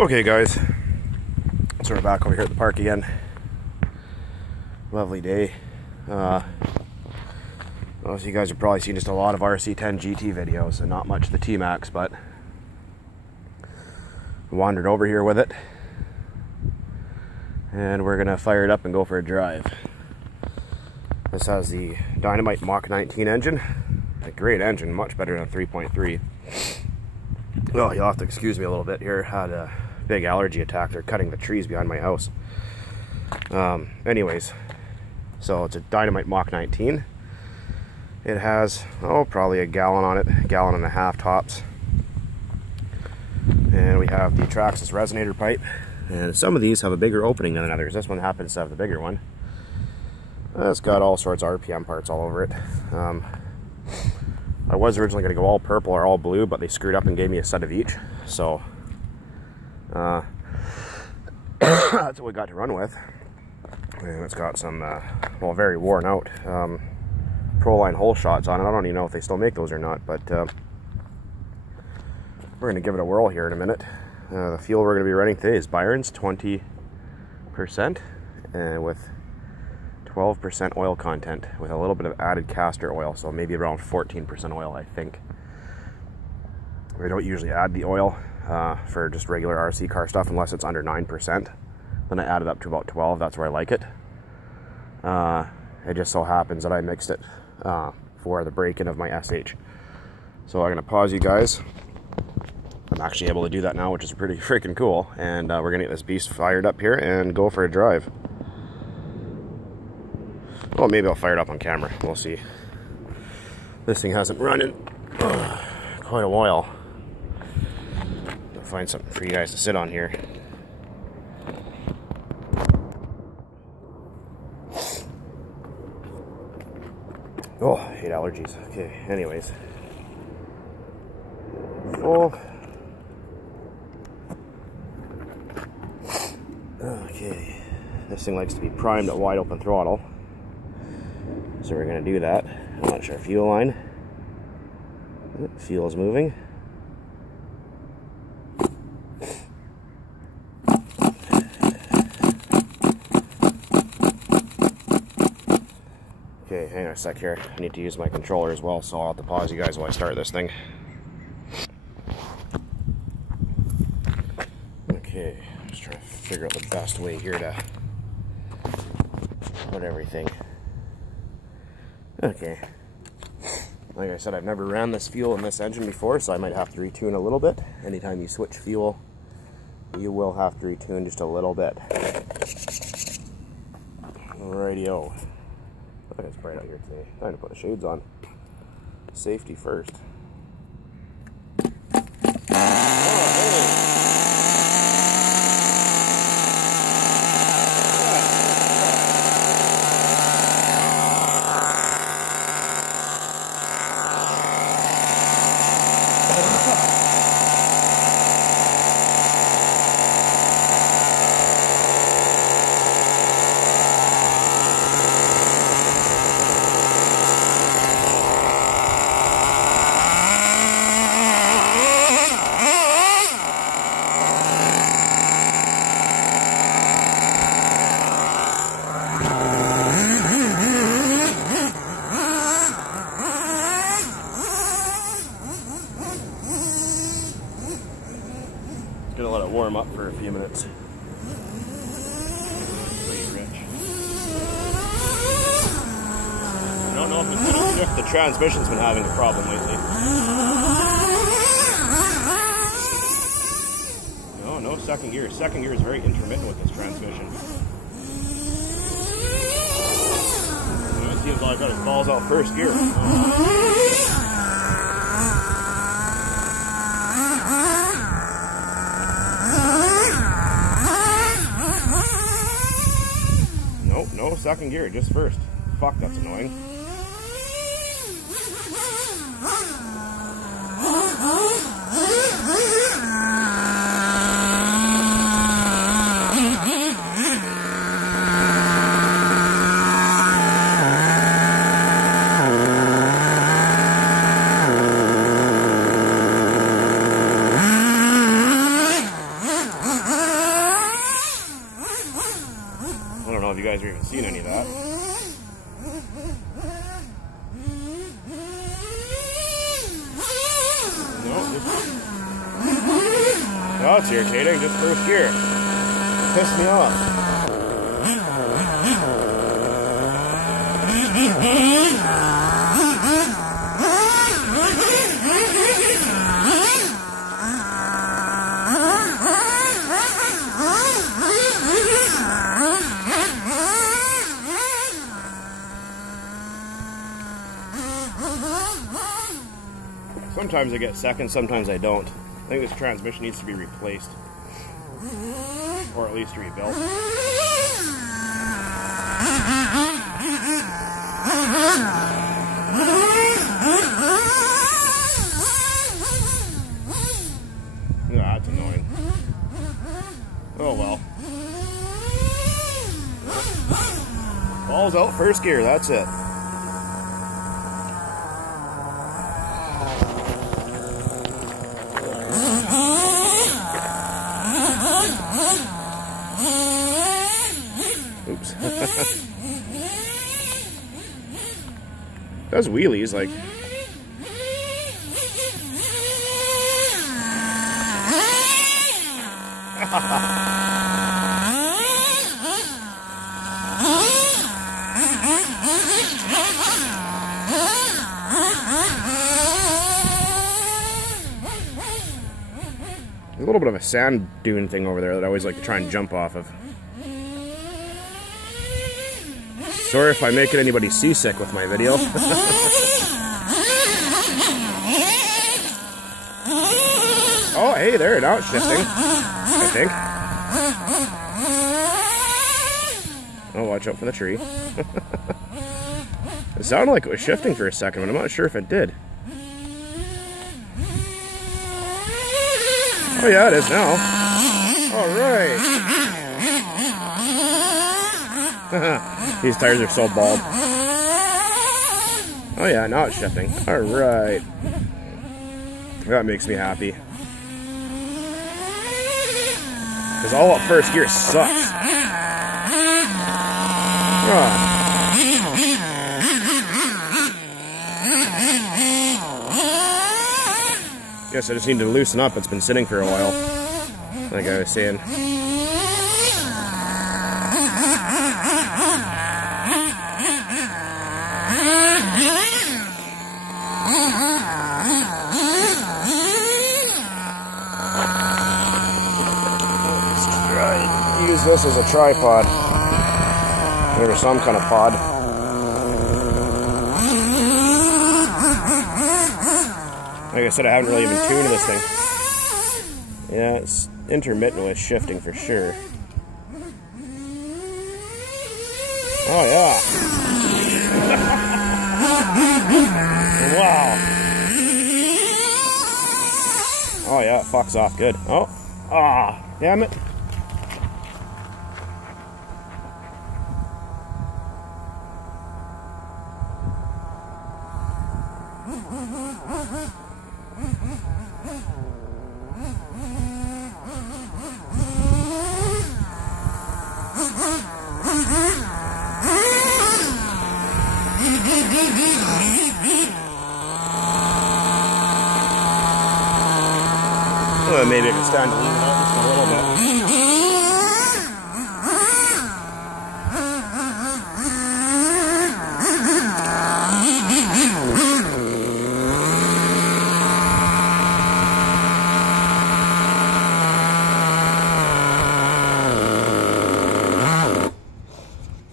Okay guys, so we're back over here at the park again. Lovely day. Most of you guys have probably seen just a lot of RC10 GT videos and not much of the T-Maxx, but we wandered over here with it and we're gonna fire it up and go for a drive. This has the Dynamite Mach 19 engine. A great engine, much better than a 3.3. Oh, you'll have to excuse me a little bit here. Had a big allergy attack. They're cutting the trees behind my house. Anyways, so it's a Dynamite Mach 19. It has, probably a gallon on it, gallon and a half tops. And we have the Traxxas resonator pipe. And some of these have a bigger opening than others. This one happens to have the bigger one. It's got all sorts of RPM parts all over it. I was originally going to go all purple or all blue, but they screwed up and gave me a set of each. So that's what we got to run with. And it's got some, very worn out Proline hole shots on it. I don't even know if they still make those or not, but we're going to give it a whirl here in a minute. The fuel we're going to be running today is Byron's 20% with 12% oil content with a little bit of added castor oil, so maybe around 14% oil, I think. We don't usually add the oil for just regular RC car stuff unless it's under 9%. Then I add it up to about 12. That's where I like it. It just so happens that I mixed it for the break-in of my SH. So I'm going to pause you guys. I'm actually able to do that now, which is pretty freaking cool. And we're going to get this beast fired up here and go for a drive. Well, maybe I'll fire it up on camera. We'll see. This thing hasn't run in quite a while. I'll find something for you guys to sit on here. Oh, I hate allergies. Okay, anyways. Full. Okay. This thing likes to be primed at wide open throttle. So we're going to do that. Launch our fuel line. Fuel is moving. Okay, hang on a sec here. I need to use my controller as well, so I'll have to pause you guys while I start this thing. Okay, just trying to figure out the best way here to put everything. Okay, like I said, I've never ran this fuel in this engine before, so I might have to retune a little bit. Anytime you switch fuel, you will have to retune just a little bit. Alrighty-o. Look, it's bright out here today. Time to put the shades on. Safety first. Gonna let it warm up for a few minutes. Pretty rich. I don't know if it's gonna shift. The transmission's been having a problem lately. No second gear. Second gear is very intermittent with this transmission. It seems like it falls out first gear. No second gear, just first. Fuck, that's annoying. you guys are even seeing any of that. No, it's irritating. Just first gear. Pissed me off. Sometimes I get seconds, sometimes I don't. I think this transmission needs to be replaced. Or at least rebuilt. Yeah, that's annoying. Oh well. Ball's out first gear, that's it. Oops. Does wheelies, like. There's a little bit of a sand dune thing over there that I always like to try and jump off of. Sorry if I make it anybody seasick with my video. Oh, hey there, now it's shifting, I think. Oh, watch out for the tree. It sounded like it was shifting for a second, but I'm not sure if it did. Oh yeah, it is now. Alright. These tires are so bald. Oh yeah, now it's shifting. Alright. That makes me happy. Because all up first gear sucks. Oh. Guess I just need to loosen up. It's been sitting for a while, like I was saying. Let's try and use this as a tripod, or some kind of pod. Like I said, I haven't really even tuned this thing. Yeah, it's intermittent with shifting for sure. Oh yeah. Wow. Oh yeah, it fucks off good. Oh. Ah, damn it. Well, maybe I can stand to lean out just a little bit.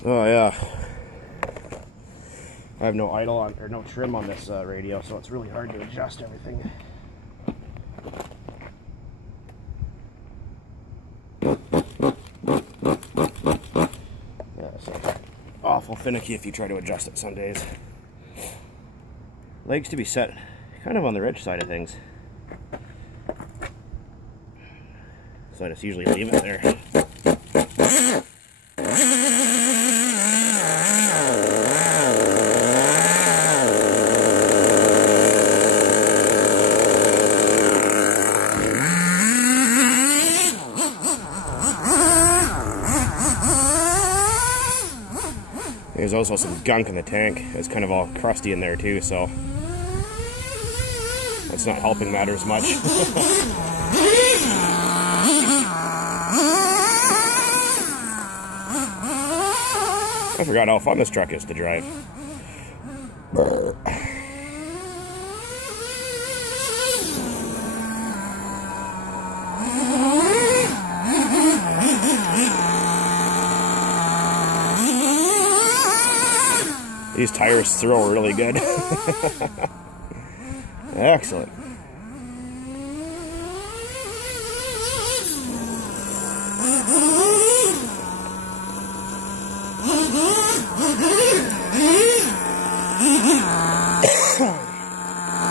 Oh yeah. I have no idle on, or no trim on this radio, so it's really hard to adjust everything. Yeah, so awful finicky if you try to adjust it some days. Legs to be set kind of on the rich side of things, so I just usually leave it there. There's also some gunk in the tank. It's kind of all crusty in there too, so that's not helping matters much. I forgot how fun this truck is to drive. These tires throw really good. Excellent.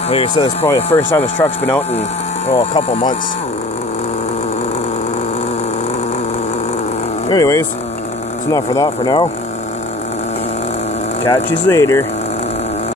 Like I said, it's probably the first time this truck's been out in, a couple months. Anyways, it's enough for that for now. Catch you later.